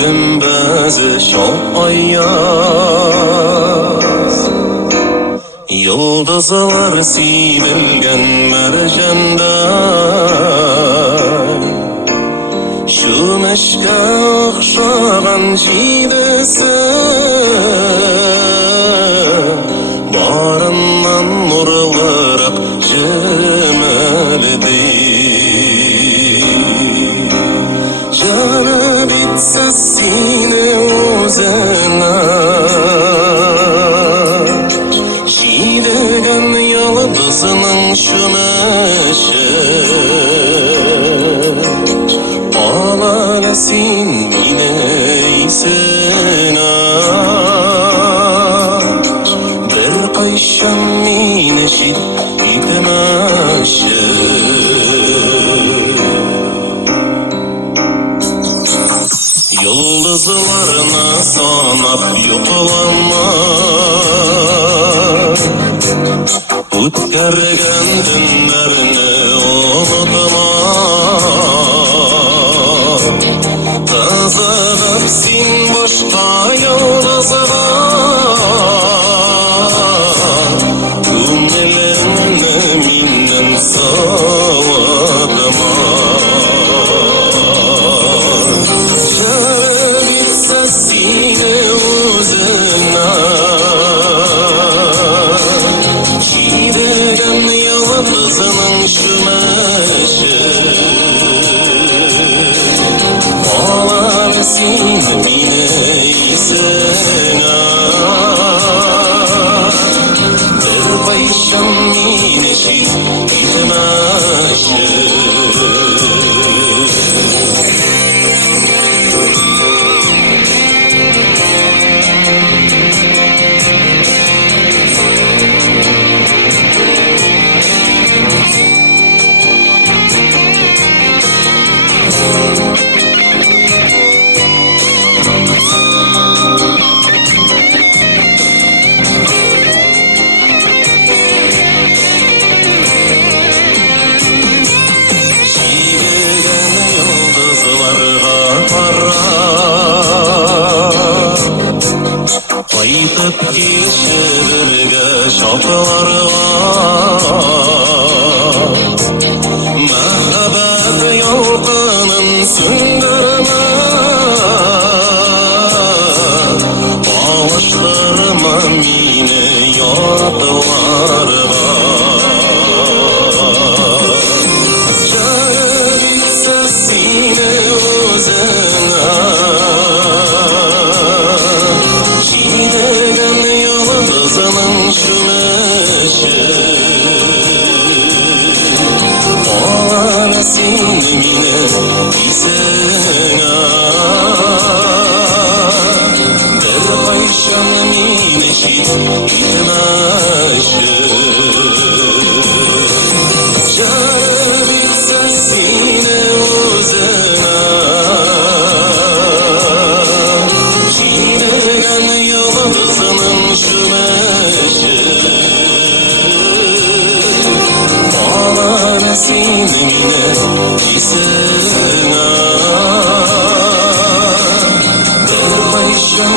gümbezi şol ayaz. Yıldızlar sivilgen mercanday, şu meşke okşagan jidesi barından nurlarak jemeldi. Canı bitse seni özüne jidegen yıldızının şu neşe ağlanesin yine isena bir kayşan mine şid bitmeşe. Yıldızlarına sanap yutulanma, ötkergen günlerini unutma. Kızıgıp sin boşka yıldızına, köngülünü minden sağladıma. Qaytıp geçirge şaplarga mehabbet yalqının sündürme, bağıştırma meni yollarga. Canı bitse seni özüne yıldızının şu neşe ağlanesin mine isena bir kayşan mine şid bitmeşe. Canı bitse seni özüne çiğnegen yıldızının şu neşe ağlanesin mine isena bir kayşan